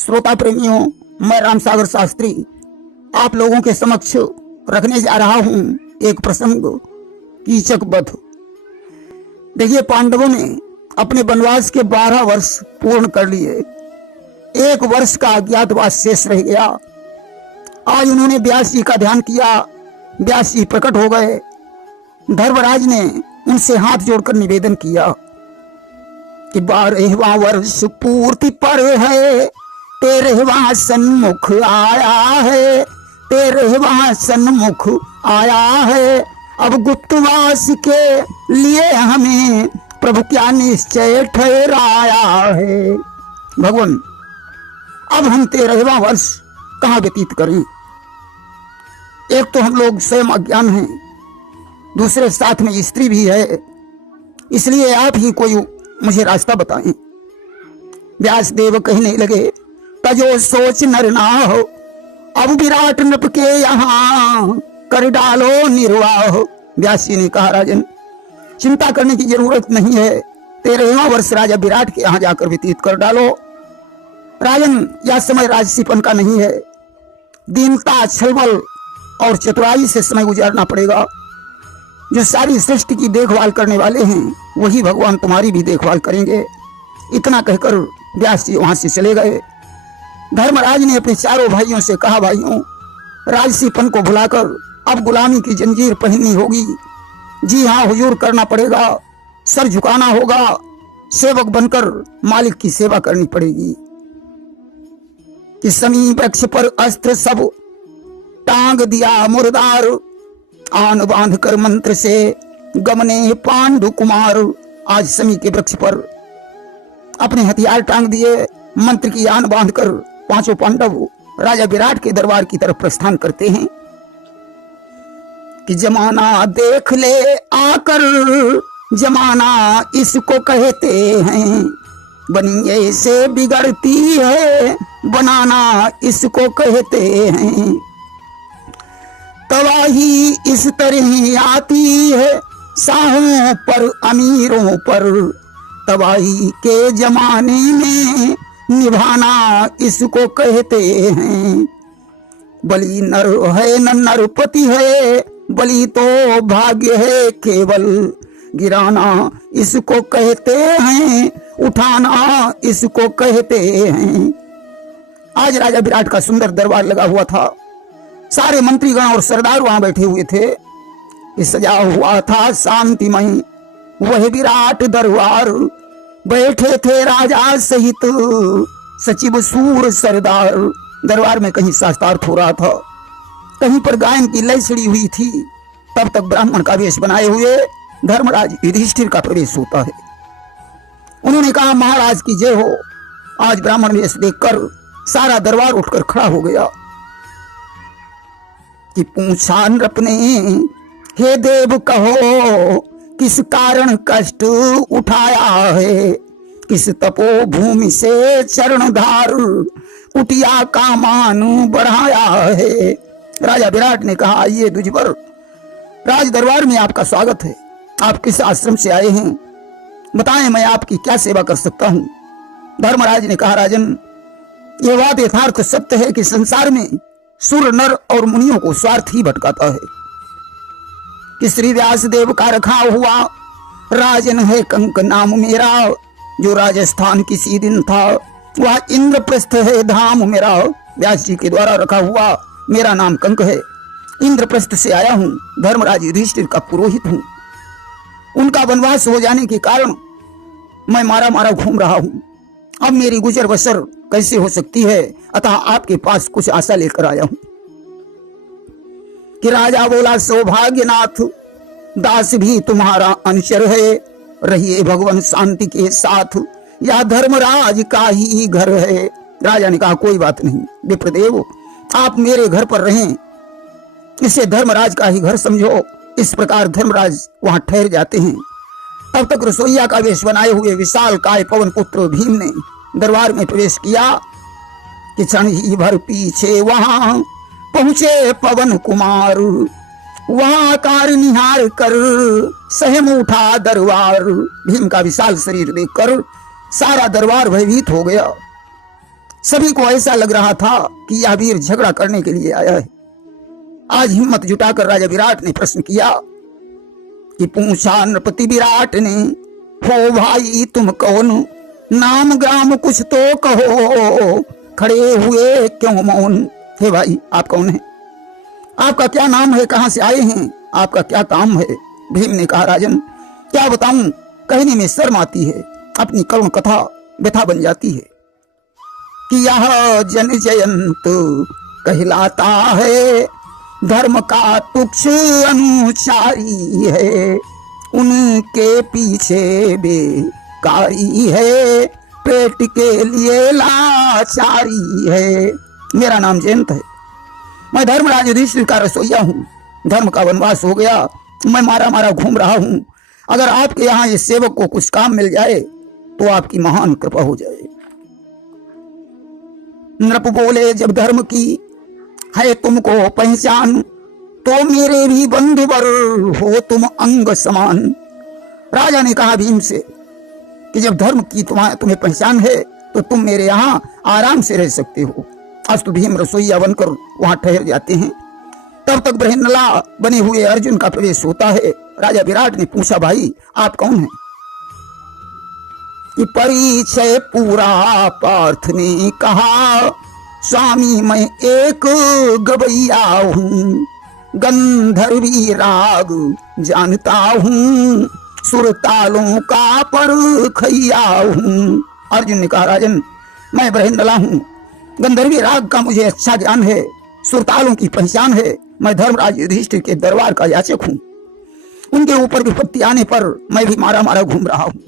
श्रोता प्रेमियों, मैं रामसागर शास्त्री आप लोगों के समक्ष रखने जा रहा हूं एक प्रसंग, कीचक वध। देखिए, पांडवों ने अपने वनवास के 12 वर्ष पूर्ण कर लिए। 1 वर्ष का अज्ञातवास शेष रह गया। आज उन्होंने व्यास जी का ध्यान किया। व्यास जी प्रकट हो गए। धर्मराज ने उनसे हाथ जोड़कर निवेदन किया कि 12वां वर्ष पूर्ति पर है, 13वां सन्मुख आया है, 13वां सन्मुख आया है। अब गुप्तवास के लिए हमें प्रभु क्या निश्चय ठहराया है। भगवान, अब हम 13वां वर्ष कहाँ व्यतीत करें? एक तो हम लोग स्वयं अज्ञान हैं, दूसरे साथ में स्त्री भी है, इसलिए आप ही कोई मुझे रास्ता बताएं। व्यास देव कहने लगे, तजो सोच नर ना हो, अब विराट नृप के यहाँ कर डालो निर्वाह। व्यास जी ने कहा, राजन चिंता करने की जरूरत नहीं है, 13वां वर्ष राजा विराट के यहाँ जाकर व्यतीत कर डालो। राजन, यह समय राजसीपन का नहीं है। दीनता, छलबल और चतुराई से समय गुजारना पड़ेगा। जो सारी सृष्टि की देखभाल करने वाले हैं, वही भगवान तुम्हारी भी देखभाल करेंगे। इतना कहकर व्यास जी वहां से चले गए। धर्मराज ने अपने चारों भाइयों से कहा, भाइयों, राजसीपन को भुलाकर अब गुलामी की जंजीर पहननी होगी। जी हाँ हुजूर, करना पड़ेगा, सर झुकाना होगा, सेवक बनकर मालिक की सेवा करनी पड़ेगी। कि समी वृक्ष पर अस्त्र सब टांग दिया मुर्दार, आन बांध कर मंत्र से गमने पांडु कुमार। आज समी के वृक्ष पर अपने हथियार टांग दिए, मंत्र की आन बांध कर पांचों पांडव राजा विराट के दरबार की तरफ प्रस्थान करते हैं। कि जमाना देख ले आकर, जमाना इसको कहते हैं, बनी ऐसे बिगड़ती है, बनाना इसको कहते हैं। तबाही इस तरह आती है शाहों पर, अमीरों पर, तबाही के जमाने में निभाना इसको कहते हैं। बलि नर है न नरपति है, बलि तो भाग्य है केवल, गिराना इसको कहते हैं, उठाना इसको कहते हैं। आज राजा विराट का सुंदर दरबार लगा हुआ था। सारे मंत्रीगण और सरदार वहां बैठे हुए थे। सजा हुआ था शांतिमय वह विराट दरबार, बैठे थे राजा सहित सचिव सूर सरदार। दरबार में कहीं शास्त्रार्थ हो रहा था, कहीं पर गायन की लय छिड़ी हुई थी। तब तक ब्राह्मण का वेश बनाए हुए धर्मराज युधिष्ठिर का प्रवेश होता है। उन्होंने कहा, महाराज की जय हो। आज ब्राह्मण वेश देखकर सारा दरबार उठकर खड़ा हो गया। कि पूछा नृप ने, हे देव कहो, किस कारण कष्ट उठाया है, किस तपो भूमि से चरणधार कुटिया का मान बढ़ाया है। राजा विराट ने कहा, आइए द्विजवर, राज दरबार में आपका स्वागत है। आप किस आश्रम से आए हैं, बताएं, मैं आपकी क्या सेवा कर सकता हूं। धर्मराज ने कहा, राजन, यह बात यथार्थ सत्य है कि संसार में सुर, नर और मुनियों को स्वार्थ ही भटकाता है। कि श्री व्यास देव का रखा हुआ राजन है कंक नाम मेरा, जो राजस्थान किसी दिन था, वह इंद्रप्रस्थ है धाम मेरा। व्यास जी के द्वारा रखा हुआ मेरा नाम कंक है। इंद्रप्रस्थ से आया हूं, धर्मराज युधिष्ठिर का पुरोहित हूं। उनका वनवास हो जाने के कारण मैं मारा मारा घूम रहा हूं। अब मेरी गुजर बसर कैसे हो सकती है, अतः आपके पास कुछ आशा लेकर आया हूं। कि राजा बोला, सौभाग्यनाथ, दास भी तुम्हारा अनुचर है, रहिए भगवान शांति के साथ, यह धर्मराज का ही घर है। राजा ने कहा, कोई बात नहीं विप्रदेव, आप मेरे घर पर रहें, इसे धर्मराज का ही घर समझो। इस प्रकार धर्मराज वहां ठहर जाते हैं। तब तक रसोईया का वेश बनाए हुए विशाल काय पवन पुत्र भीम ने दरबार में प्रवेश किया। कि क्षण ही भर पीछे वहां पहुंचे पवन कुमार, वहां आकार निहार कर सहम उठा दरबार। भीम का विशाल शरीर देखकर सारा दरबार भयभीत हो गया। सभी को ऐसा लग रहा था कि यह वीर झगड़ा करने के लिए आया है। आज हिम्मत जुटाकर राजा विराट ने प्रश्न किया कि पूछा नृपति विराट ने, हो भाई तुम कौन, नाम ग्राम कुछ तो कहो, खड़े हुए क्यों मौन। हे भाई आप कौन हैं, आपका क्या नाम है, कहां से आए हैं, आपका क्या काम है। भीम ने कहा राजन क्या बताऊं, कहने में शर्म आती है, अपनी करुण कथा व्यथा बन जाती है कि यह जन जयंत कहलाता है, धर्म का तुक्ष अनुसारी है, उनके पीछे बेकारी है, पेट के लिए लाचारी है। मेरा नाम जयंत है, मैं धर्मराज युधिष्ठिर का रसोइया हूँ। धर्म का वनवास हो गया, मैं मारा मारा घूम रहा हूँ। अगर आपके यहाँ इस सेवक को कुछ काम मिल जाए तो आपकी महान कृपा हो जाए। नृप बोले जब धर्म की है तुमको पहचान, तो मेरे भी बंधुवर हो तुम अंग समान। राजा ने कहा भीम से कि जब धर्म की तुम्हें पहचान है तो तुम मेरे यहाँ आराम से रह सकते हो। अस्तु भीम रसोईया बनकर वहां ठहर जाते हैं। तब तक बृहन्नला बने हुए अर्जुन का प्रवेश होता है। राजा विराट ने पूछा भाई आप कौन हैं। कि परिचय पूरा पार्थ ने कहा, स्वामी मैं एक गवैया हूँ, गंधर्वी राग जानता हूँ, सुरतालों का परखैया हूँ। अर्जुन ने कहा राजन मैं बृहन्नला हूँ, गंधर्वी राग का मुझे अच्छा ज्ञान है, सुरतालों की पहचान है, मैं धर्मराज युधिष्ठिर के दरबार का याचक हूँ। उनके ऊपर विपत्ति आने पर मैं भी मारा मारा घूम रहा हूँ।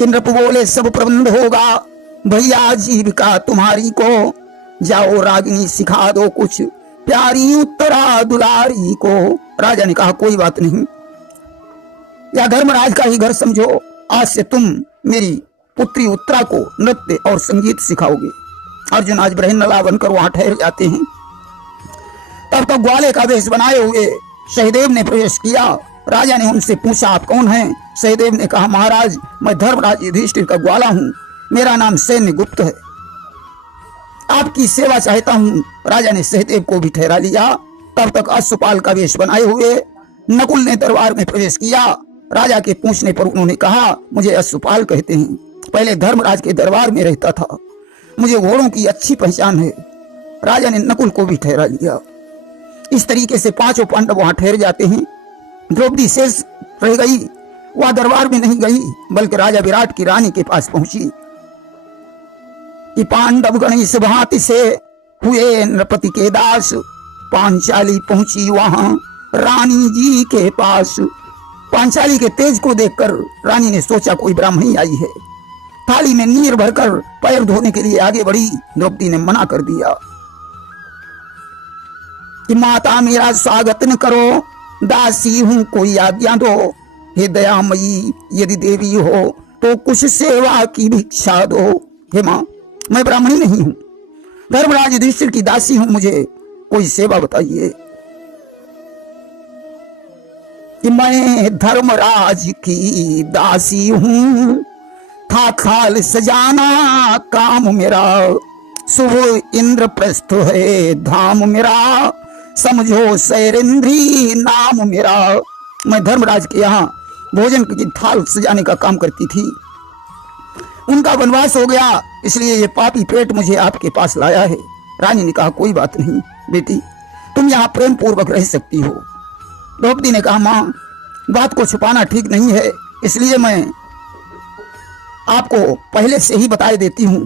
नृप बोले सब प्रबंध होगा भैया जीविका तुम्हारी को, जाओ रागिनी सिखा दो कुछ प्यारी उत्तरा दुलारी को। राजा ने कहा कोई बात नहीं, या धर्मराज का ही घर समझो, आज से तुम मेरी पुत्री उत्तरा को नृत्य और संगीत सिखाओगे। अर्जुन आज बृहन्नला बनकर वहां ठहर जाते हैं। तब तक ग्वाले का वेश बनाए हुए सहदेव ने प्रवेश किया। राजा ने उनसे पूछा आप कौन हैं। सहदेव ने कहा महाराज मैं धर्मराज युधिष्ठिर का ग्वाला हूँ, मेरा नाम सैन्य गुप्त है, आपकी सेवा चाहता हूँ। राजा ने सहदेव को भी ठहरा लिया। तब तक अश्वपाल का वेश बनाए हुए नकुल ने दरबार में प्रवेश किया। राजा के पूछने पर उन्होंने कहा मुझे अश्वपाल कहते हैं, पहले धर्मराज के दरबार में रहता था, मुझे घोड़ों की अच्छी पहचान है। राजा ने नकुल को भी ठहरा लिया। इस तरीके से पांचों पांडव वहां ठहर जाते हैं। द्रौपदी शेष रह गई, वह दरबार में नहीं गई बल्कि राजा विराट की रानी के पास पहुंची। कि पांडव गण इस भांति से हुए नृपति के दास, पांचाली पहुंची वहां रानी जी के पास। पांचाली के तेज को देखकर रानी ने सोचा कोई ब्राह्मणी आई है। थाली में नीर भरकर पैर धोने के लिए आगे बढ़ी। द्रौपदी ने मना कर दिया कि माता मेरा स्वागत न करो, दासी हूं कोई आज्ञा दो। हे दयामयी यदि देवी हो तो कुछ सेवा की भिक्षा दो। हे मां मैं ब्राह्मणी नहीं हूं, धर्मराज युधिष्ठिर की दासी हूं, मुझे कोई सेवा बताइए। कि मैं धर्मराज की दासी हूं, था खाल सजाना काम मेरा, शुभ इंद्रप्रस्थ है धाम मेरा, समझो सैरेंद्री नाम मेरा। मैं धर्मराज के यहाँ भोजन की थाल सजाने का काम करती थी। उनका वनवास हो गया, इसलिए ये पापी पेट मुझे आपके पास लाया है। रानी ने कहा कोई बात नहीं बेटी, तुम यहाँ प्रेम पूर्वक रह सकती हो। द्रौपदी ने कहा माँ बात को छुपाना ठीक नहीं है, इसलिए मैं आपको पहले से ही बता देती हूँ।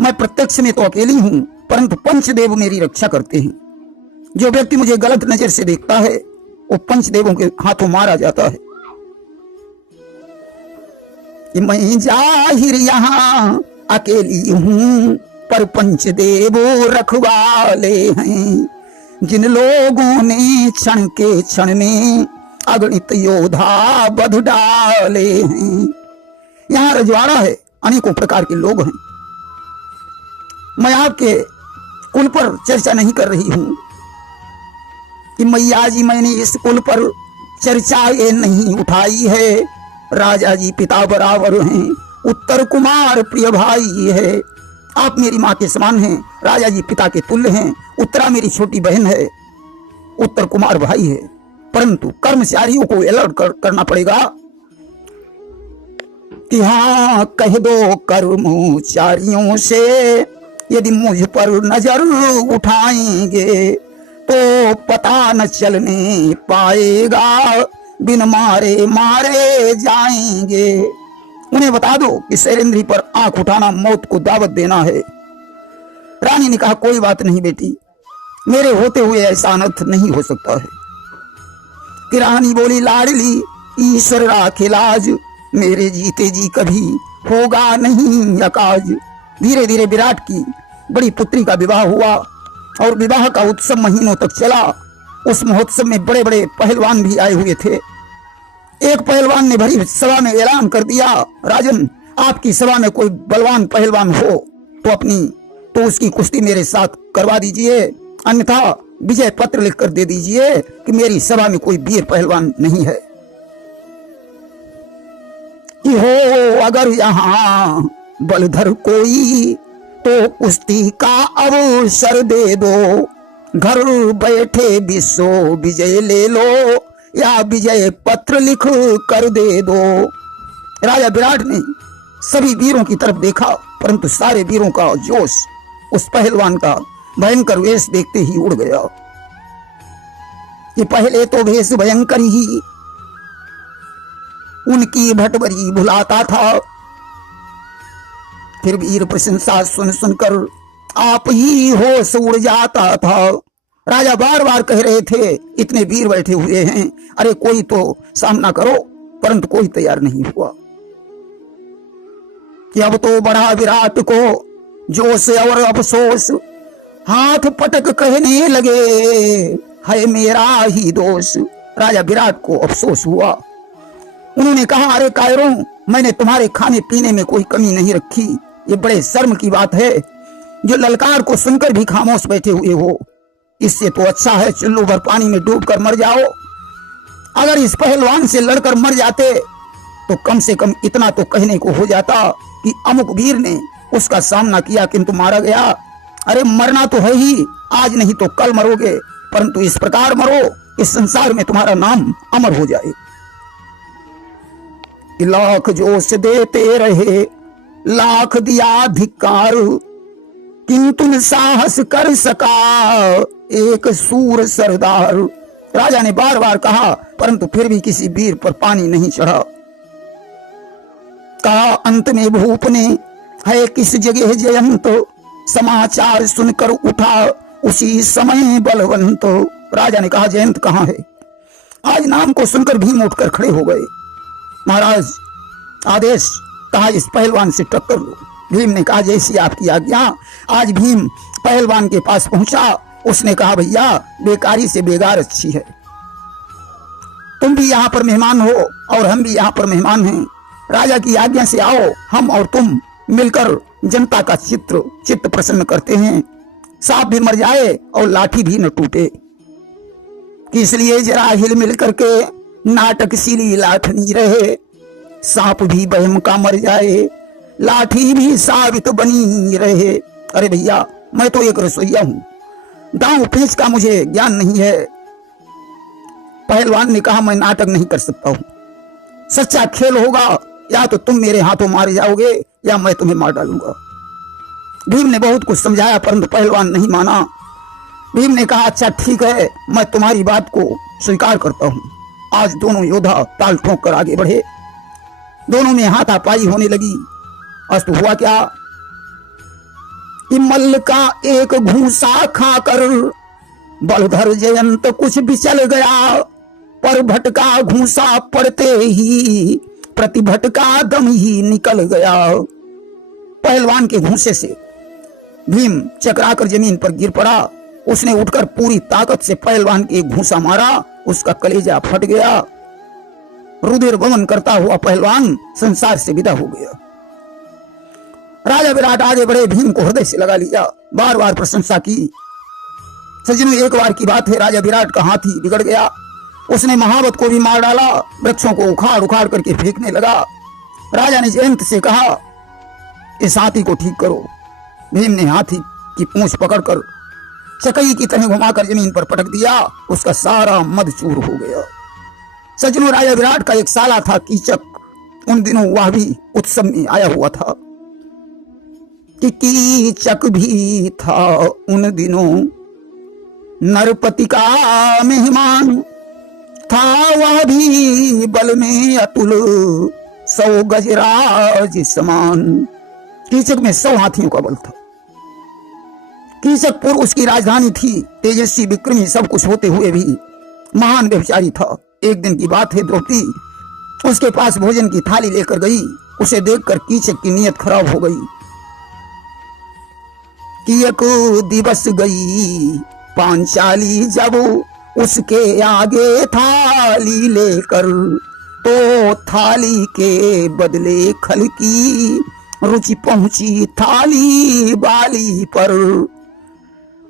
मैं प्रत्यक्ष में तो अकेली हूँ, परंतु पंचदेव मेरी रक्षा करते हैं। जो व्यक्ति मुझे गलत नजर से देखता है वो पंचदेवों के हाथों मारा जाता है। कि मैं जाहिर यहाँ अकेली हूँ, पर पंचदेव रखवाले हैं, जिन लोगों ने क्षण के क्षण में अगणित योद्धा बध डाले हैं। यहाँ रजवाड़ा है, अनेकों प्रकार के लोग हैं। मैं आपके कुल पर चर्चा नहीं कर रही हूं कि मैया जी मैंने इस कुल पर चर्चा ये नहीं उठाई है। राजा जी पिता बराबर हैं, उत्तर कुमार प्रिय भाई है। आप मेरी माँ के समान हैं, राजा जी पिता के तुल्य हैं। उत्तरा मेरी छोटी बहन है, उत्तर कुमार भाई है। परंतु कर्मचारियों को अलर्ट करना पड़ेगा कि हाँ, कह दो कर्मचारियों से यदि मुझ पर नजर उठाएंगे तो पता न चलने पाएगा, बिन मारे मारे जाएंगे। उन्हें बता दो कि शैलेंद्री पर आंख उठाना मौत को दावत देना है। रानी ने कहा, कोई बात नहीं बेटी, मेरे होते हुए ऐसा अनर्थ नहीं हो सकता है। कि रानी बोली, लाडली ईश्वर राखे लाज, मेरे जीते जी कभी होगा नहीं अकाज। धीरे धीरे विराट की बड़ी पुत्री का विवाह हुआ और विवाह का उत्सव महीनों तक चला। उस महोत्सव में बड़े बड़े पहलवान भी आए हुए थे। एक पहलवान ने भरी सभा में ऐलान कर दिया, राजन, आपकी सभा में कोई बलवान पहलवान हो तो उसकी कुश्ती मेरे साथ करवा दीजिए, अन्यथा विजय पत्र लिखकर दे दीजिए कि मेरी सभा में कोई वीर पहलवान नहीं है। कि हो अगर यहाँ बलधर कोई तो कुश्ती का अवसर दे दो, घर बैठे विश्व विजय ले लो या विजय पत्र लिख कर दे दो। राजा विराट ने सभी वीरों की तरफ देखा, परंतु सारे वीरों का जोश उस पहलवान का भयंकर वेश देखते ही उड़ गया। कि पहले तो वेश भयंकर ही उनकी भटभरी भुलाता था, फिर वीर प्रशंसा सुन सुनकर आप ही होश उड़ जाता था। राजा बार बार कह रहे थे, इतने वीर बैठे हुए हैं, अरे कोई तो सामना करो, परंतु कोई तैयार नहीं हुआ। कि अब तो बड़ा विराट को जोश और अफसोस, हाथ पटक कहने लगे, है मेरा ही दोष। राजा विराट को अफसोस हुआ। उन्होंने कहा, अरे कायरों, मैंने तुम्हारे खाने पीने में कोई कमी नहीं रखी। ये बड़े शर्म की बात है, जो ललकार को सुनकर भी खामोश बैठे हुए हो। इससे तो अच्छा है चुल्लू भर पानी में डूबकर मर जाओ। अगर इस पहलवान से लड़कर मर जाते तो कम से कम इतना तो कहने को हो जाता कि अमुक वीर ने उसका सामना किया किंतु मारा गया। अरे मरना तो है ही, आज नहीं तो कल मरोगे, परंतु इस प्रकार मरो इस संसार में तुम्हारा नाम अमर हो जाए। लाख जोश देते रहे, लाख दिया धिक्कार, किंतु न साहस कर सका एक सूर सरदार। राजा ने बार बार कहा, परंतु फिर भी किसी वीर पर पानी नहीं चढ़ा। कहा अंत में भूप ने, है किस जगह जयंत, समाचार सुनकर उठा उसी समय बलवंत। राजा ने कहा, जयंत कहाँ है? आज नाम को सुनकर भीम उठकर खड़े हो गए। महाराज आदेश, कहा इस पहलवान से टक्कर लो। भीम ने कहा, जैसी आपकी आज्ञा। आज भीम पहलवान के पास पहुंचा। उसने कहा, भैया बेकारी से बेगार अच्छी है, तुम भी यहाँ पर मेहमान हो और हम भी यहाँ पर मेहमान हैं। राजा की आज्ञा से आओ, हम और तुम मिलकर जनता का चित्त प्रसन्न करते हैं। सांप भी मर जाए और लाठी भी न टूटे, कि इसलिए जरा हिल मिल करके नाटकशीली लाठनी रहे। सांप भी बहम का मर जाए, लाठी भी साबित बनी रहे। अरे भैया, मैं तो एक रसोइया हूं, दांव पेंच का मुझे ज्ञान नहीं है। पहलवान ने कहा, मैं नाटक नहीं कर सकता हूं। सच्चा खेल होगा, या तो तुम मेरे हाथों मारे जाओगे या मैं तुम्हें मार डालूंगा। भीम ने बहुत कुछ समझाया, परंतु पहलवान नहीं माना। भीम ने कहा, अच्छा ठीक है, मैं तुम्हारी बात को स्वीकार करता हूं। आज दोनों योद्धा ताल ठोंक कर आगे बढ़े। दोनों में हाथापाई होने लगी। अस्त हुआ क्या कि मल्ल का एक घूसा खाकर बलधर जयंत कुछ बिचल गया, पर भटका घूसा पड़ते ही प्रतिभटका दम ही निकल गया। पहलवान के घूसे से भीम चकराकर जमीन पर गिर पड़ा। उसने उठकर पूरी ताकत से पहलवान के एक घूसा मारा, उसका कलेजा फट गया। रुधिर वमन करता हुआ पहलवान संसार से विदा हो गया। राजा विराट आगे बढ़े, भीम को हृदय से लगा लिया, बार बार प्रशंसा की। सजनों, एक बार की बात है, राजा विराट का हाथी बिगड़ गया। उसने महावत को भी मार डाला, वृक्षों को उखाड़ उखाड़ करके फेंकने लगा। राजा ने जयंत से कहा, इस हाथी को ठीक करो। भीम ने हाथी की पूंछ पकड़कर चकई की तरह घुमाकर जमीन पर पटक दिया। उसका सारा मद चूर हो गया। सज्जनों, राजा विराट का एक साला था कीचक। उन दिनों वह भी उत्सव में आया हुआ था। कि कीचक भी था उन दिनों नरपति का मेहमान। था वह भी बल में अतुल 100 गजराज समान। कीचक में 100 हाथियों का बल था। कीचकपुर उसकी राजधानी थी। तेजस्वी विक्रमी सब कुछ होते हुए भी महान व्यभिचारी था। एक दिन की बात है, द्रौपदी उसके पास भोजन की थाली लेकर गई। उसे देखकर कीचक की नीयत खराब हो गई। कि एक दिवस गई पांचाली जब उसके आगे थाली लेकर, तो थाली के बदले खल की रुचि पहुंची थाली बाली पर।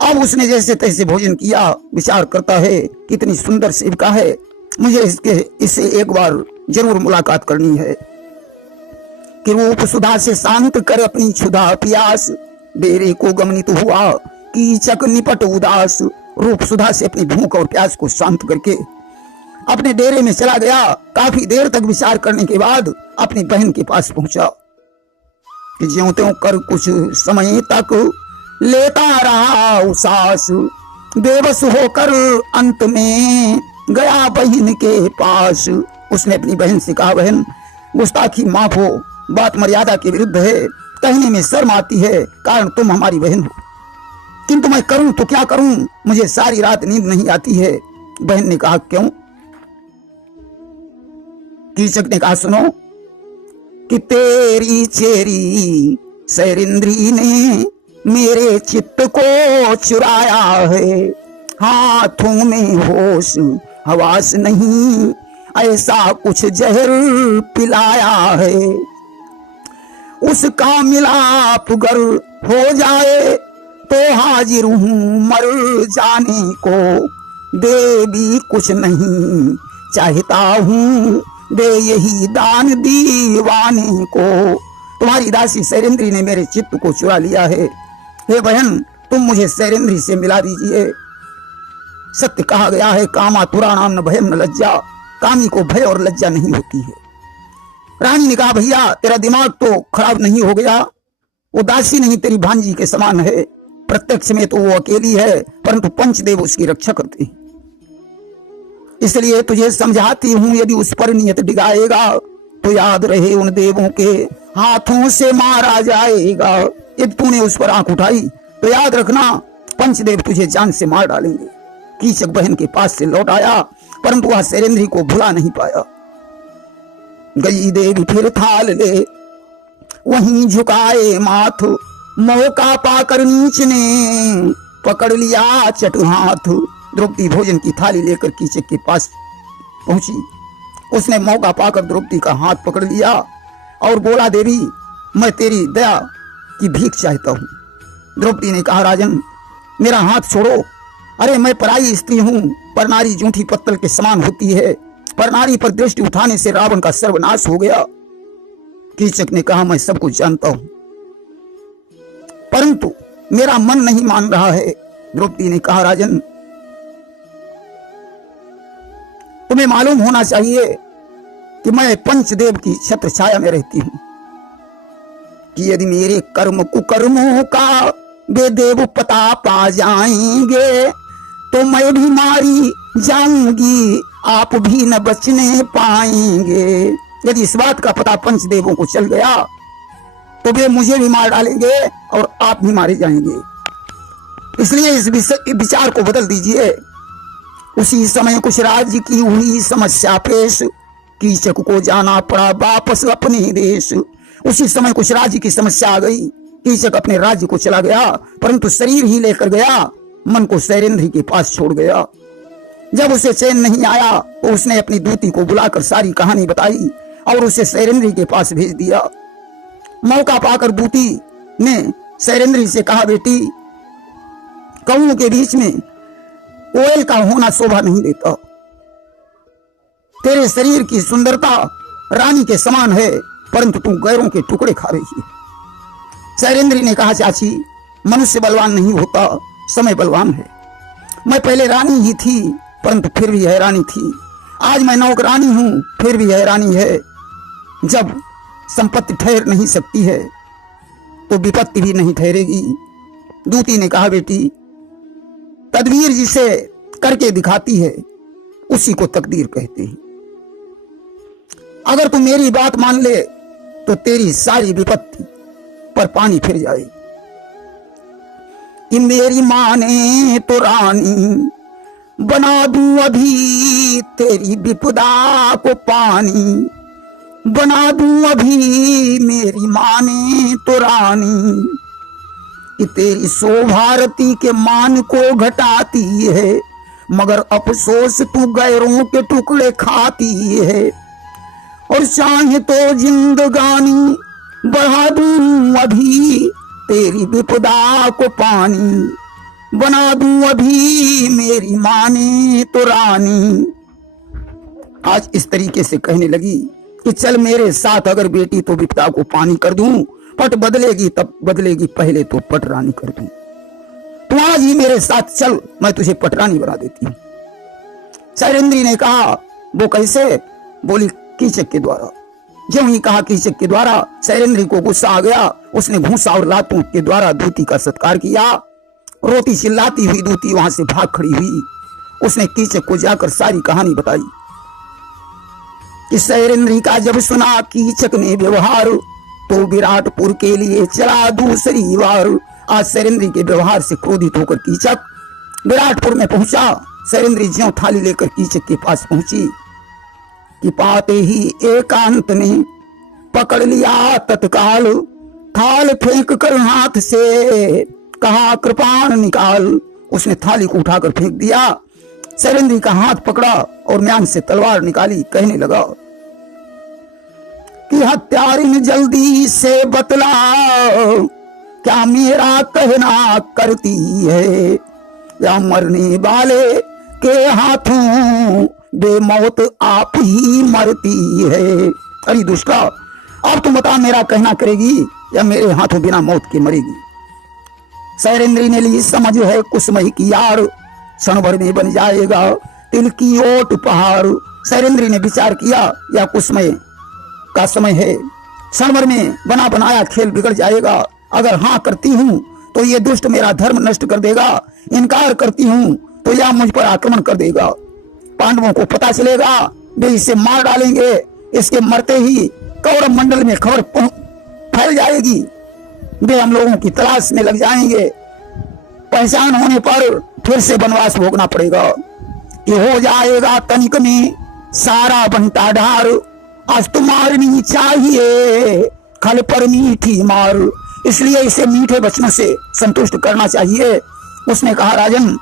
अब उसने जैसे तैसे भोजन किया। विचार करता है कितनी सुंदर सेविका है, मुझे इससे एक बार जरूर मुलाकात करनी है। कि रूप सुधा से शांत कर अपनी क्षुधा प्यास, डेरे को गमनित हुआ कीचक निपट उदास। रूप सुधा से अपनी भूख और प्यास को शांत करके अपने डेरे में चला गया। काफी देर तक विचार करने के बाद अपनी बहन के पास पहुंचा। कि ज्यों त्यों कर कुछ समय तक लेता रहा उसास, बेबस होकर अंत में गया बहन के पास। उसने अपनी बहन से कहा, बहन गुस्ताखी माफ हो, बात मर्यादा के विरुद्ध है, कहने में शर्म आती है, कारण तुम हमारी बहन हो, किंतु मैं करूं तो क्या करूं, मुझे सारी रात नींद नहीं आती है। बहन ने कहा, क्यों? कीचक ने कहा, सुनो कि तेरी चेरी सैरिंद्री ने मेरे चित्त को चुराया है। हाथों में होश हवास नहीं, ऐसा कुछ जहर पिलाया है। उसका मिलाप गर हो जाए तो हाजिर हूं मर जाने को। दे भी कुछ नहीं चाहता हूं, दे यही दान दीवाने को। तुम्हारी दासी सैरेंद्री ने मेरे चित्त को चुरा लिया है। हे बहन, तुम मुझे सैरेंद्री से मिला दीजिए। सत्य कहा गया है, कामा तुराणाम न भयम न लज्जा। कामी को भय और लज्जा नहीं होती है। रानी ने कहा, भैया तेरा दिमाग तो खराब नहीं हो गया? वो दासी नहीं तेरी भांजी के समान है। प्रत्यक्ष में तो वो अकेली है, परंतु पंचदेव उसकी रक्षा करते हैं। इसलिए तुझे समझाती हूं, यदि उस पर नियत डिगाएगा तो याद रहे उन देवों के हाथों से मारा जाएगा। यदि तूने उस पर आंख उठाई तो याद रखना, पंचदेव तुझे जान से मार डालेंगे। कीचक बहन के पास से लौट आया, परंतु वह सैरेंद्री को भुला नहीं पाया। गई देवी फिर थाल ले वहीं झुकाए माथ, मौका पाकर नीच ने पकड़ लिया चट हाथ। द्रौपदी भोजन की थाली लेकर कीचक के पास पहुंची। उसने मौका पाकर द्रौपदी का हाथ पकड़ लिया और बोला, देवी मैं तेरी दया की भीख चाहता हूं। द्रौपदी ने कहा, राजन मेरा हाथ छोड़ो। अरे मैं पराई स्त्री हूं, पर नारी जूठी पत्तल के समान होती है। पर नारी पर दृष्टि उठाने से रावण का सर्वनाश हो गया। कीचक ने कहा, मैं सब कुछ जानता हूं, परंतु मेरा मन नहीं मान रहा है। द्रौपदी ने कहा, राजन तुम्हें मालूम होना चाहिए कि मैं पंचदेव की छत्र छाया में रहती हूं, कि यदि मेरे कर्म कुकर्मों का वे देव पता पा जाएंगे तो मैं भी मारी जाऊंगी, आप भी न बचने पाएंगे। यदि इस बात का पता पंचदेवों को चल गया तो वे मुझे भी मार डालेंगे और आप भी मारे जाएंगे। इसलिए इस विचार को बदल दीजिए। उसी समय कुछ राज्य की हुई समस्या पेश, कीचक को जाना पड़ा वापस अपने देश। उसी समय कुछ राज्य की समस्या आ गई, कीचक अपने राज्य को चला गया, परंतु शरीर ही लेकर गया, मन को सैरेंद्री के पास छोड़ गया। जब उसे चैन नहीं आया तो उसने अपनी दूती को बुलाकर सारी कहानी बताई और उसे सैरेंद्री के पास भेज दिया। मौका पाकर दूती ने सैरेंद्री से कहा, बेटी कौओं के बीच में कोयल का होना शोभा नहीं देता। तेरे शरीर की सुंदरता रानी के समान है, परंतु तू गैरों के टुकड़े खा रही है। शैलेंद्री ने कहा, चाची मनुष्य बलवान नहीं होता, समय बलवान है। मैं पहले रानी ही थी परंतु फिर भी हैरानी थी। आज मैं नौकरानी हूं फिर भी हैरानी है। जब संपत्ति ठहर नहीं सकती है तो विपत्ति भी नहीं ठहरेगी। दूती ने कहा, बेटी तदबीर जिसे करके दिखाती है उसी को तकदीर कहते हैं। अगर तू मेरी बात मान ले तो तेरी सारी विपत्ति पर पानी फिर जाए। कि मेरी माँ ने तो रानी बना दूं अभी तेरी विपदा को पानी, बना दूं अभी मेरी माँ ने तो रानी। कि तेरी शोभारती के मान को घटाती है मगर अफसोस तू गैरों के टुकड़े खाती है। और चाहे तो जिंदगानी बढ़ा दूं अभी तेरी विपदा को पानी, बना दूं अभी मेरी माँ ने तो रानी। आज इस तरीके से कहने लगी कि चल मेरे साथ, अगर बेटी तो विपदा को पानी कर दूं, पट बदलेगी तब बदलेगी, पहले तो पटरानी कर दूं। तू आज ही मेरे साथ चल, मैं तुझे पटरानी बना देती हूं। शैलेंद्री ने कहा, वो कैसे? बोली, कीचक के द्वारा। जो ही कहा कीचक के द्वारा, शैलेंद्री को गुस्सा आ गया। उसने घूंसा और लातों के द्वारा दूती का सत्कार किया। रोती चिल्लाती हुई दूती वहां से भाग खड़ी हुई। उसने कीचक को जाकर सारी कहानी बताई कि शैलेंद्री का जब सुना कीचक ने व्यवहार तो विराटपुर के लिए चला दूसरी बार। आज शैलेंद्री के व्यवहार से क्रोधित होकर कीचक विराटपुर में पहुंचा। शैलेंद्री ज्यों थाली लेकर कीचक के पास पहुंची कि पाते ही एकांत ने पकड़ लिया तत्काल, थाल फेंक कर हाथ से कहा कृपाण निकाल। उसने थाली को उठाकर फेंक दिया। शैलेंद्री का हाथ पकड़ा और म्यान से तलवार निकाली। कहने लगा कि हत्यारिन जल्दी से बतला, क्या मेरा कहना करती है या मरने वाले के हाथों बेमौत आप ही मरती है। अरे दुष्टा, अब तुम बता मेरा कहना करेगी या मेरे हाथों बिना मौत के मरेगी। शैलेंद्री ने ली समझ है कुसमई की यार, क्षण भर में बन जाएगा तिल की ओट पहाड़। शैलेंद्री ने विचार किया या कुसमय का समय है, क्षण भर में बना बनाया खेल बिगड़ जाएगा। अगर हाँ करती हूँ तो ये दुष्ट मेरा धर्म नष्ट कर देगा, इनकार करती हूँ तो यह मुझ पर आक्रमण कर देगा। पांडवों को पता चलेगा, वे इसे मार डालेंगे। इसके मरते ही कौरव मंडल में खबर फैल जाएगी, वे हम लोगों की तलाश में लग जाएंगे। पहचान होने पर फिर से वनवास भोगना पड़ेगा। ये हो जाएगा तनिक में सारा बंटा ढार, आज तो मारनी चाहिए खल पर मीठी मार। इसलिए इसे मीठे वचनों से संतुष्ट करना चाहिए। उसने कहा, राजन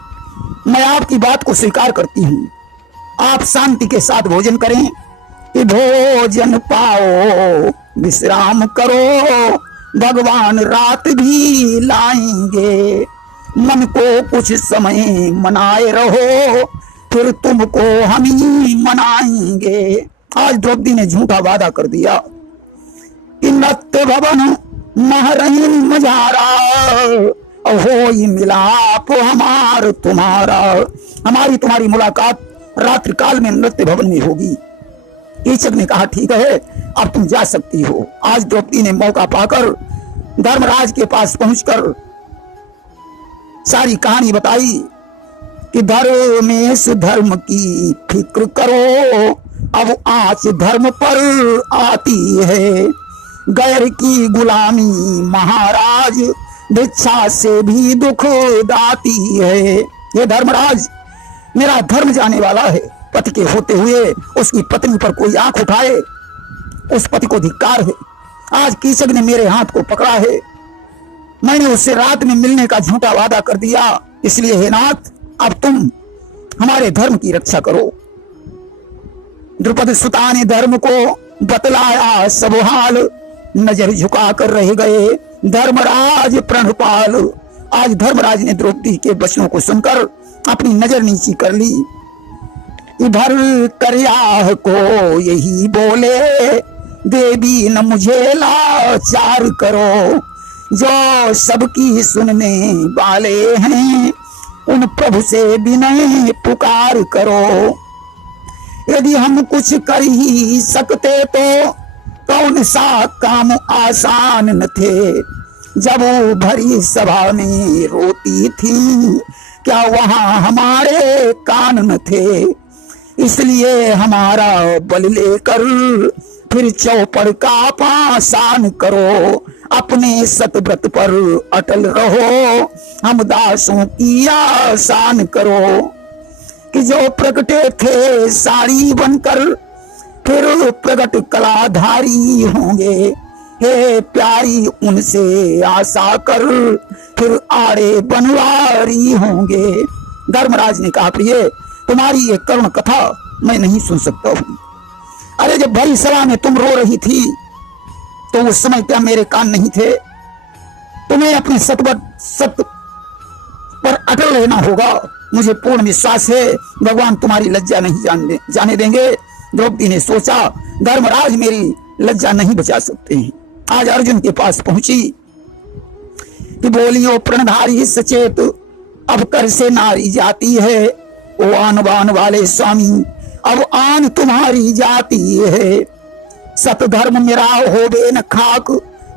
मैं आपकी बात को स्वीकार करती हूँ, आप शांति के साथ भोजन करें। कि भोजन पाओ विश्राम करो, भगवान रात भी लाएंगे। मन को कुछ समय मनाए रहो, फिर तुमको हम ही मनाएंगे। आज द्रौपदी ने झूठा वादा कर दिया कि नत्य भवन महरहीन मझारा, हो मिलाप हमार तुम्हारा। हमारी तुम्हारी मुलाकात रात्रि काल में नृत्य भवन में होगी। कीचक ने कहा, ठीक है अब तुम जा सकती हो। आज द्रौपदी ने मौका पाकर धर्मराज के पास पहुंचकर सारी कहानी बताई कि धर्मेश धर्म की फिक्र करो, अब आंच धर्म पर आती है। गैर की गुलामी महाराज भिक्षा से भी दुख दाती है। ये धर्मराज मेरा धर्म जाने वाला है, पति के होते हुए उसकी पत्नी पर कोई आंख उठाए उस पति को धिक्कार है। आज कीचक ने मेरे हाथ को पकड़ा है, मैंने उससे रात में मिलने का झूठा वादा कर दिया। इसलिए हे नाथ, अब तुम हमारे धर्म की रक्षा करो। द्रुपद सुता ने धर्म को बतलाया सब हाल, नजर झुका कर रह गए धर्मराज प्रणपाल। आज धर्मराज ने द्रौपदी के वचनों को सुनकर अपनी नजर नीची कर ली। इधर करयाह को यही बोले, देवी न मुझे लाचार करो। जो सबकी सुनने वाले हैं उन प्रभु से विनय पुकार करो। यदि हम कुछ कर ही सकते तो कौन सा काम आसान न थे। जब वो भरी सभा में रोती थी क्या वहां हमारे कान न थे। इसलिए हमारा बल लेकर फिर चौपड़ का पासान करो। अपने सतव्रत पर अटल रहो, हम दासों की आसान करो। कि जो प्रगटे थे साड़ी बनकर फिर प्रगट कलाधारी होंगे। हे प्यारी उनसे आशा कर फिर आड़े बनवारी होंगे। धर्मराज ने कहा, प्रिय तुम्हारी ये करुण कथा मैं नहीं सुन सकता हूँ। अरे जब भरी सभा में तुम रो रही थी तो उस समय क्या मेरे कान नहीं थे। तुम्हें अपने सत्य पर अटल रहना होगा। मुझे पूर्ण विश्वास है भगवान तुम्हारी लज्जा नहीं जाने देंगे। द्रौपदी ने सोचा धर्मराज मेरी लज्जा नहीं बचा सकते हैं। आज अर्जुन के पास पहुंची कि बोलियो प्रणधारी सचेत अब कर से नारी जाती है। ओ आन बान वाले स्वामी अब आन तुम्हारी जाती है। सत धर्म मेरा होबे न खाक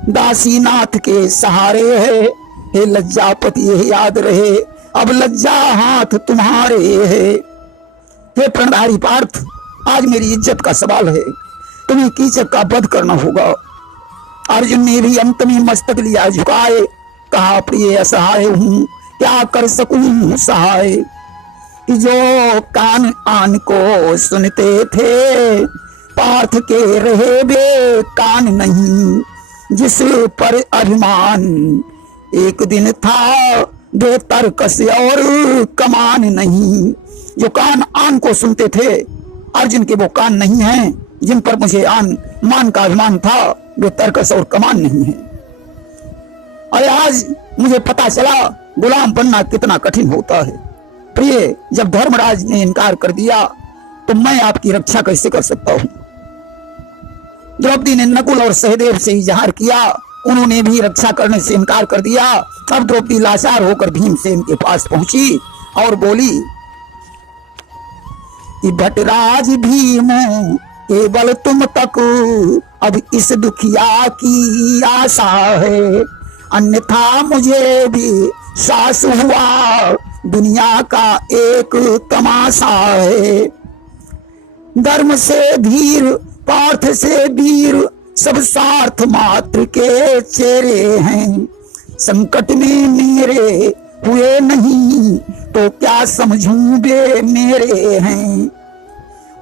दासी नाथ के सहारे है। हे लज्जापति ये याद रहे अब लज्जा हाथ तुम्हारे है। हे प्रणधारी पार्थ आज मेरी इज्जत का सवाल है। तुम्हें कीचक का वध करना होगा। अर्जुन ने भी अंत में मस्तक लिया झुकाए, कहा प्रिय असहाय हूं क्या कर सकूं सहाय। कि जो कान आन को सुनते थे पार्थ के रहे बे कान नहीं। जिस पर अभिमान एक दिन था बेतरकस और कमान नहीं। जो कान आन को सुनते थे अर्जुन के वो कान नहीं हैं जिन पर मुझे आन मान का अभिमान था। वे तर्कस और कमान नहीं है। और आज मुझे पता चला गुलाम बनना कितना कठिन होता है। प्रिय जब धर्मराज ने इनकार कर दिया तो मैं आपकी रक्षा कैसे कर सकता हूं। द्रौपदी ने नकुल और सहदेव से इजहार किया, उन्होंने भी रक्षा करने से इनकार कर दिया। अब द्रौपदी लाचार होकर भीमसेन के पास पहुंची और बोली कि भटराज भीम केवल तुम तक अब इस दुखिया की आशा है। अन्यथा मुझे भी सास हुआ दुनिया का एक तमाशा है। धर्म से धीर पार्थ से वीर सब स्वार्थ मात्र के चेहरे हैं। संकट में मेरे हुए नहीं तो क्या समझूं वे मेरे हैं।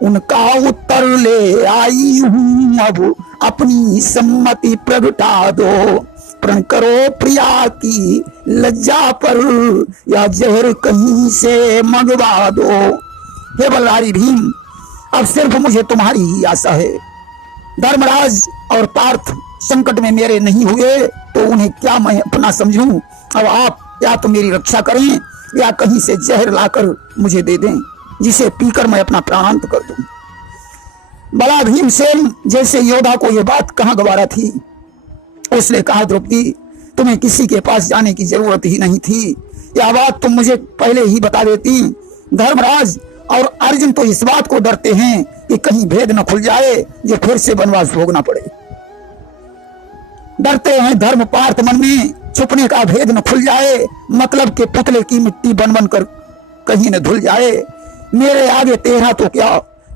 उनका उत्तर ले आई हूं अब अपनी सम्मति प्रगटा दो। प्रण करो प्रिया की लज्जा पर या जहर कहीं से मंगवा दो। हे बलरारी भीम अब सिर्फ मुझे तुम्हारी ही आशा है। धर्मराज और पार्थ संकट में मेरे नहीं हुए तो उन्हें क्या मैं अपना समझूं। अब आप या तो मेरी रक्षा करें या कहीं से जहर लाकर मुझे दे दें जिसे पीकर मैं अपना प्राणांत कर दूं। बड़ा भीमसेन जैसे योद्धा को यह बात कहां गवारा थी। उसने कहा द्रौपदी तुम्हें किसी के पास जाने की जरूरत ही नहीं थी। यह बात तुम मुझे पहले ही बता देती। धर्मराज और अर्जुन तो इस बात को डरते हैं कि कहीं भेद न खुल जाए जो फिर से वनवास भोगना पड़े। डरते हैं धर्म पार्थ मन में छुपने का भेद न खुल जाए, मतलब के पुतले की मिट्टी बन बन कर कहीं न धुल जाए। मेरे आगे 13 तो क्या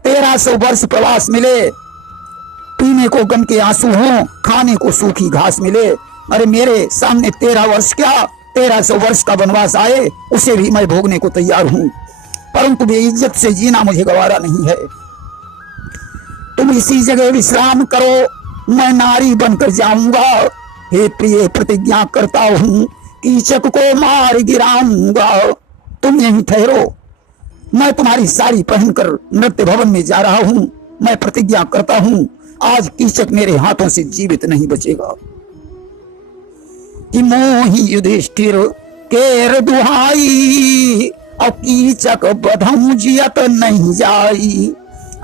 1300 वर्ष प्रवास मिले, पीने को गम के आंसू हों, खाने को सूखी घास मिले। अरे मेरे सामने 13 वर्ष क्या 1300 वर्ष का वनवास आए उसे भी मैं भोगने को तैयार हूं, परंतु बेइज्जत से जीना मुझे गवारा नहीं है। तुम इसी जगह विश्राम करो, मैं नारी बनकर जाऊंगा। हे प्रिय प्रतिज्ञा करता हूं कीचक को मार गिराऊंगा। तुम यहीं ठहरो, मैं तुम्हारी साड़ी पहनकर नृत्य भवन में जा रहा हूं। मैं प्रतिज्ञा करता हूं आज कीचक मेरे हाथों से जीवित नहीं बचेगा। कि मोहि युधिष्ठिर केर दुहाई और कीचक बधऊ जियत नहीं जाई।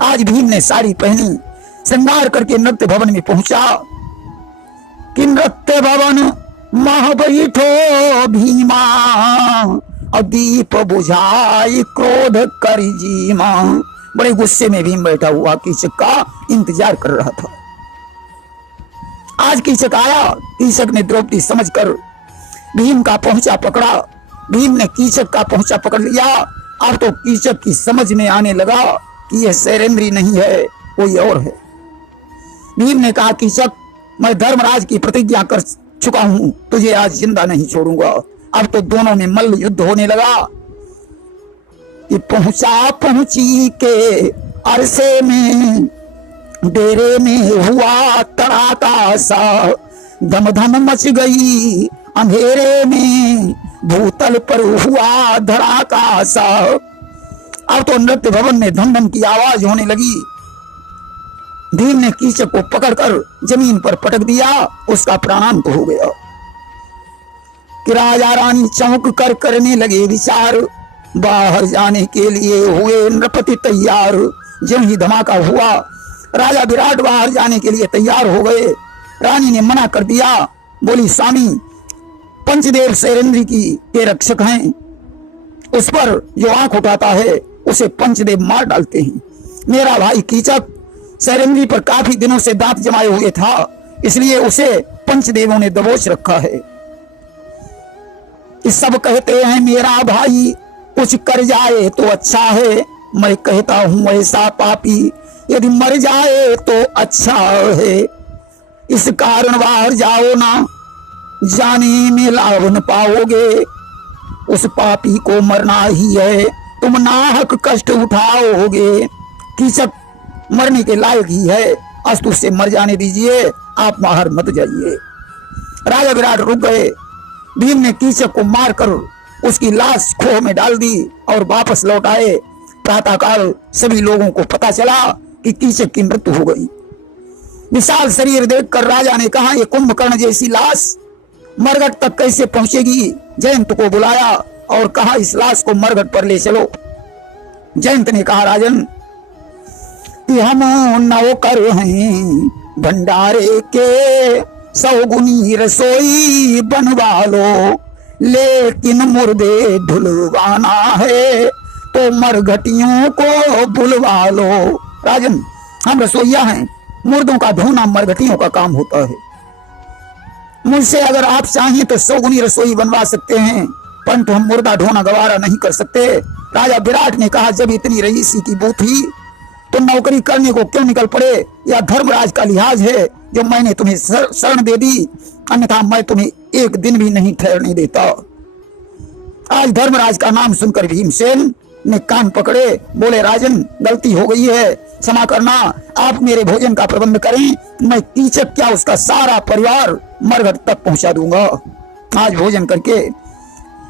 आज भीम ने साड़ी पहनी, श्रृंगार करके नृत्य भवन में पहुंचा कि नृत्य भवन मह बैठो भीमा और दीप बुझाई क्रोध कर जीमा। बड़े गुस्से में भीम बैठा हुआ कीचक का इंतजार कर रहा था। आज कीचक आया। कीचक ने द्रौपदी समझकर भीम का पहुंचा पकड़ा। भीम ने कीचक का पहुंचा पकड़ लिया। अब तो कीचक की समझ में आने लगा कि यह शैलेंद्री नहीं है, कोई और है। भीम ने कहा, कीचक, मैं धर्मराज की प्रतिज्ञा कर चुका हूं, तुझे आज जिंदा नहीं छोड़ूंगा। अब तो दोनों में मल्ल युद्ध होने लगा कि पहुंची के अरसे में डेरे में हुआ तड़ाका सा, धम धम मच गई अंधेरे में भूतल पर हुआ धड़ाका सा। अब तो नृत्य भवन में धम धम की आवाज होने लगी। भीम ने कीचक को पकड़कर जमीन पर पटक दिया। उसका प्राणांत हो गया कि राजा रानी चौंक कर करने लगे विचार। बाहर जाने के लिए हुए नृपति तैयार। ज्यों ही धमाका हुआ, राजा विराट बाहर जाने के लिए तैयार हो गए। रानी ने मना कर दिया, बोली, स्वामी, पंचदेव शैलेंद्री के रक्षक हैं। उस पर जो आंख उठाता है उसे पंचदेव मार डालते हैं। मेरा भाई कीचक शैलेंद्री पर काफी दिनों से दांत जमाए हुए था, इसलिए उसे पंचदेवों ने दबोच रखा है। इस सब कहते हैं मेरा भाई कुछ कर जाए तो अच्छा है। मैं कहता हूं ऐसा पापी यदि मर जाए तो अच्छा है। इस कारण बाहर जाओ ना, जाने में लाभ न पाओगे। उस पापी को मरना ही है, तुम नाहक कष्ट उठाओगे। कीचक मरने के लायक ही है, अस्तु से मर जाने दीजिए, आप बाहर मत जाइए। राजा विराट रुक गए। भीम ने कीचक को मारकर उसकी लाश खोह में डाल दी और वापस लौट आए। प्रातःकाल सभी लोगों को पता चला कि कीचक की मृत्यु हो गई। विशाल शरीर देखकर राजा ने कहा, ये कुंभकर्ण जैसी लाश मरघट तक कैसे पहुंचेगी। जयंत को बुलाया और कहा, इस लाश को मरघट पर ले चलो। जयंत ने कहा, राजन, कि हम नौकर हैं भंडारे के, 100 गुनी रसोई बनवा लो, लेकिन मुर्दे ढुलवाना है तो मरघटियों को बुलवा लो। राजन, हम रसोइया हैं, मुर्दों का धोना मरघटियों का काम होता है। मुझसे अगर आप चाहें तो 100 गुनी रसोई बनवा सकते हैं, परंतु हम मुर्दा ढोना गवारा नहीं कर सकते। राजा विराट ने कहा, जब इतनी रईसी की बू थी तो नौकरी करने को क्यों निकल पड़े। यह धर्मराज का लिहाज है जो मैंने तुम्हें शरण दे दी, अन्यथा मैं तुम्हें एक दिन भी नहीं ठहरने देता। आज धर्मराज का नाम सुनकर भीमसेन ने कान पकड़े, बोले, राजन, गलती हो गई है, क्षमा करना। आप मेरे भोजन का प्रबंध करें, मैं कीचक क्या उसका सारा परिवार मरघट तक पहुंचा दूंगा। आज भोजन करके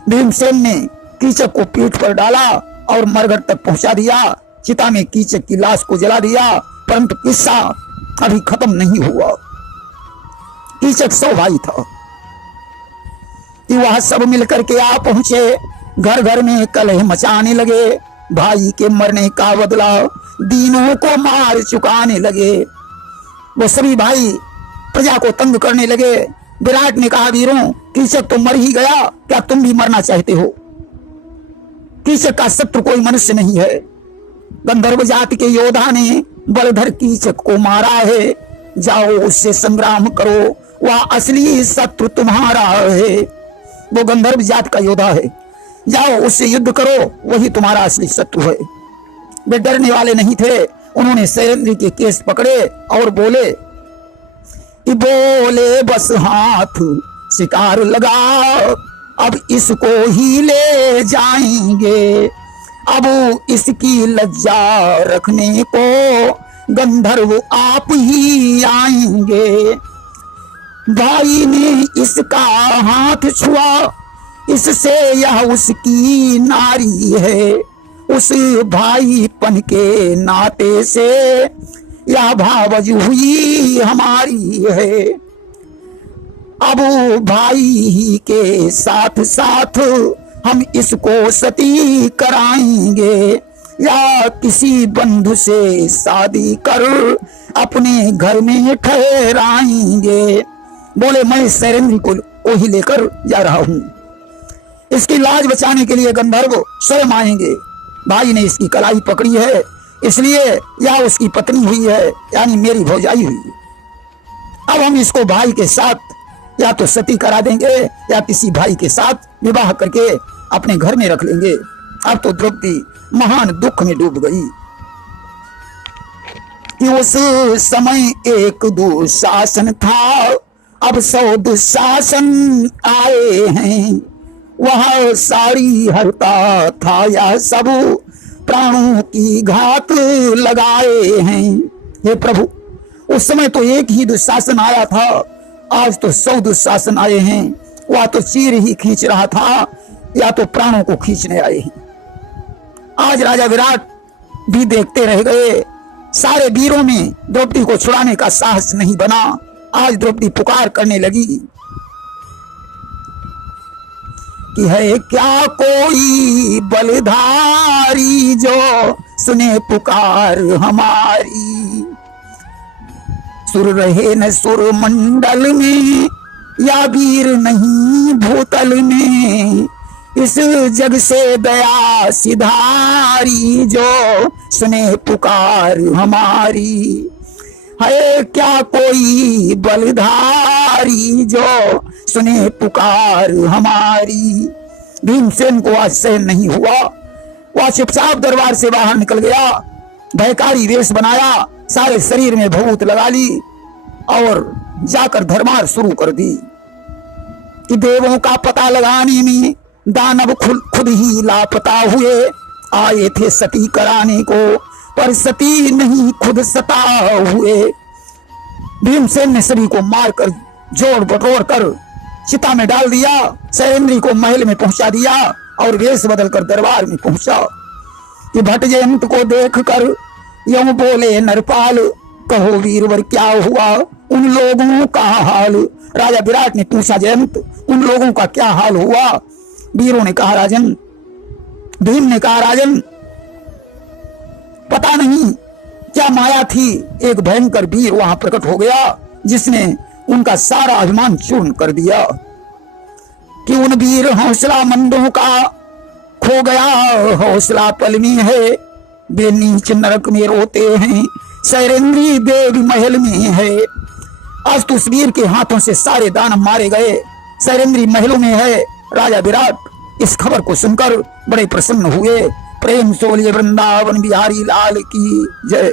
भीमसेन ने कीचक को पीठ पर डाला और मरघट तक पहुंचा दिया। चिता में कीचक की लाश को जला दिया, परंतु किस्सा अभी खत्म नहीं हुआ। कीचक 100 भाई था कि वह सब मिलकर के आ पहुंचे। घर घर में कलह मचाने लगे। भाई के मरने का बदला दीनों को मार चुकाने लगे। वो सभी भाई प्रजा को तंग करने लगे। विराट ने कहा, वीरों, कीचक तो मर ही गया, क्या तुम भी मरना चाहते हो। कीचक का शत्रु कोई मनुष्य नहीं है। गंधर्व जाति के योद्धा ने बलधर कीचक को मारा है। जाओ उससे संग्राम करो, वह असली शत्रु तुम्हारा है। वो गंधर्व जाति का योद्धा है, जाओ उससे युद्ध करो, वही तुम्हारा असली शत्रु है। वे डरने वाले नहीं थे। उन्होंने शैलेंद्री के केस पकड़े और बोले बस हाथ शिकार लगा, अब इसको ही ले जाएंगे। अब इसकी लज्जा रखने को गंधर्व आप ही आएंगे। भाई ने इसका हाथ छुआ, इससे यह उसकी नारी है। उस भाईपन के नाते से यह भावज हुई हमारी है। अब भाई ही के साथ साथ हम इसको सती कराएंगे, या किसी बंधु से शादी कर अपने घर में ठहराएंगे। बोले मैं शैलेंद्री को ही लेकर जा रहा हूं। इसकी लाज बचाने के लिए गंधर्व स्वयं आएंगे। भाई ने इसकी कलाई पकड़ी है, इसलिए या उसकी पत्नी हुई है, यानी मेरी भौजाई हुई है। अब हम इसको भाई के साथ या तो सती करा देंगे या किसी भाई के साथ विवाह करके अपने घर में रख लेंगे। अब तो द्रौपदी महान दुख में डूब गई कि उस समय एक दुशासन था, अब 100 दुशासन आए हैं। वह साड़ी हरता था या सब प्राणों की घात लगाए हैं। हे प्रभु, उस समय तो एक ही दुशासन आया था, आज तो 100 दुशासन आए हैं। वह तो चीर ही खींच रहा था या तो प्राणों को खींचने आए हैं। आज राजा विराट भी देखते रह गए। सारे वीरों में द्रौपदी को छुड़ाने का साहस नहीं बना। आज द्रौपदी पुकार करने लगी कि है क्या कोई बलधारी जो सुने पुकार हमारी। सुर रहे न सुर मंडल में या वीर नहीं भूतल में, इस जग से दया सिधारी जो सुने पुकार हमारी। है क्या कोई बलधारी जो सुने पुकार हमारी। भीमसेन को आज सहन नहीं हुआ। वह चुपचाप दरबार से बाहर निकल गया, भयकारी वेश बनाया, सारे शरीर में भभूत लगा ली और जाकर धर्मार शुरू कर दी कि देवों का पता लगाने में दानव खुद ही लापता हुए। आए थे सती कराने को पर सती नहीं खुद सता हुए। भीमसेन ने सभी को मारकर जोड़ बटोर कर चिता में डाल दिया। शैलेंद्री को महल में पहुंचा दिया और वेश बदलकर दरबार में पहुंचा कि भट्ट जयंत को देखकर यूं बोले नरपाल, कहो वीरवर क्या हुआ उन लोगों का हाल। राजा विराट ने पूछा, जयंत उन लोगों का क्या हाल हुआ। वीरों ने कहा, राजन, भीम ने कहा, राजन पता नहीं क्या माया थी, एक भयंकर वीर वहां प्रकट हो गया जिसने उनका सारा अभिमान चूर्ण कर दिया कि उन वीर हौसला मंदों का खो गया हौसला पल में है। वे नीच नरक में रोते हैं, शैलेंद्री देवी महल में है। आज तो उस वीर के हाथों से सारे दानव मारे गए, शैलेंद्री महलों में है। राजा विराट इस खबर को सुनकर बड़े प्रसन्न हुए। प्रेम से बोलिए वृंदावन बिहारी लाल की जय।